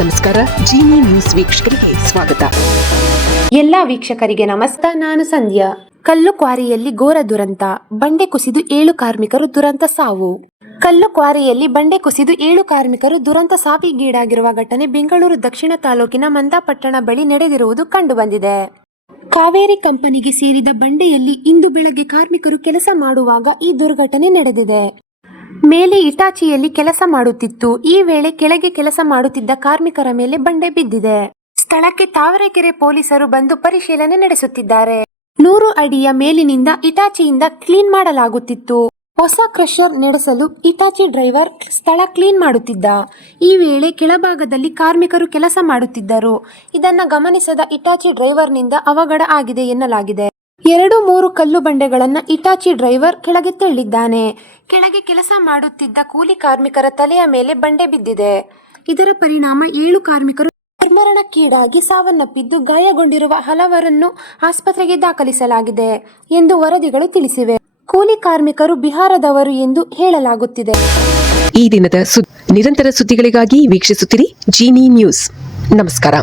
ನಮಸ್ಕಾರ. ಜಿನಿ ನ್ಯೂಸ್ ವೀಕ್ಷಕರಿಗೆ ಸ್ವಾಗತ. ಎಲ್ಲ ವೀಕ್ಷಕರಿಗೆ ನಮಸ್ಕಾರ. ನಾನು ಸಂಧ್ಯಾ. ಕಲ್ಲು ಕ್ವಾರಿಯಲ್ಲಿ ಘೋರ ದುರಂತ, ಬಂಡೆ ಕುಸಿದು 7 ಕಾರ್ಮಿಕರು ದುರಂತ ಸಾವು. ಕಲ್ಲು ಕ್ವಾರಿಯಲ್ಲಿ ಬಂಡೆ ಕುಸಿದು 7 ಕಾರ್ಮಿಕರು ದುರಂತ ಸಾವಿಗೀಡಾಗಿರುವ ಘಟನೆ ಬೆಂಗಳೂರು ದಕ್ಷಿಣ ತಾಲೂಕಿನ ಮಂದಾಪಟ್ಟಣ ಬಳಿ ನಡೆದಿರುವುದು ಕಂಡುಬಂದಿದೆ. ಕಾವೇರಿ ಕಂಪನಿಗೆ ಸೇರಿದ ಬಂಡೆಯಲ್ಲಿ ಇಂದು ಬೆಳಗ್ಗೆ ಕಾರ್ಮಿಕರು ಕೆಲಸ ಮಾಡುವಾಗ ಈ ದುರ್ಘಟನೆ ನಡೆದಿದೆ. ಮೇಲೆ ಇಟಾಚಿಯಲ್ಲಿ ಕೆಲಸ ಮಾಡುತ್ತಿತ್ತು. ಈ ವೇಳೆ ಕೆಳಗೆ ಕೆಲಸ ಮಾಡುತ್ತಿದ್ದ ಕಾರ್ಮಿಕರ ಮೇಲೆ ಬಂಡೆ ಬಿದ್ದಿದೆ. ಸ್ಥಳಕ್ಕೆ ತಾವರೆಕೆರೆ ಪೊಲೀಸರು ಬಂದು ಪರಿಶೀಲನೆ ನಡೆಸುತ್ತಿದ್ದಾರೆ. 100 ಅಡಿಯ ಮೇಲಿನಿಂದ ಇಟಾಚಿಯಿಂದ ಕ್ಲೀನ್ ಮಾಡಲಾಗುತ್ತಿತ್ತು. ಹೊಸ ಕ್ರಷರ್ ನಡೆಸಲು ಇಟಾಚಿ ಡ್ರೈವರ್ ಸ್ಥಳ ಕ್ಲೀನ್ ಮಾಡುತ್ತಿದ್ದ. ಈ ವೇಳೆ ಕೆಳಭಾಗದಲ್ಲಿ ಕಾರ್ಮಿಕರು ಕೆಲಸ ಮಾಡುತ್ತಿದ್ದರು. ಇದನ್ನ ಗಮನಿಸದ ಇಟಾಚಿ ಡ್ರೈವರ್ನಿಂದ ಅವಘಡ ಆಗಿದೆ ಎನ್ನಲಾಗಿದೆ. 2-3 ಕಲ್ಲು ಬಂಡೆಗಳನ್ನ ಇಟಾಚಿ ಡ್ರೈವರ್ ಕೆಳಗೆ ತಳ್ಳಿದ್ದಾನೆ. ಕೆಳಗೆ ಕೆಲಸ ಮಾಡುತ್ತಿದ್ದ ಕೂಲಿ ಕಾರ್ಮಿಕರ ತಲೆಯ ಮೇಲೆ ಬಂಡೆ ಬಿದ್ದಿದೆ. ಇದರ ಪರಿಣಾಮ 7 ಕಾರ್ಮಿಕರು ದುರ್ಮರಣಕ್ಕೀಡಾಗಿ ಸಾವನ್ನಪ್ಪಿದ್ದು, ಗಾಯಗೊಂಡಿರುವ ಹಲವರನ್ನು ಆಸ್ಪತ್ರೆಗೆ ದಾಖಲಿಸಲಾಗಿದೆ ಎಂದು ವರದಿಗಳು ತಿಳಿಸಿವೆ. ಕೂಲಿ ಕಾರ್ಮಿಕರು ಬಿಹಾರದವರು ಎಂದು ಹೇಳಲಾಗುತ್ತಿದೆ. ಈ ದಿನದ ನಿರಂತರ ಸುದ್ದಿಗಳಿಗಾಗಿ ವೀಕ್ಷಿಸುತ್ತಿರಿ ಜಿನಿ ನ್ಯೂಸ್. ನಮಸ್ಕಾರ.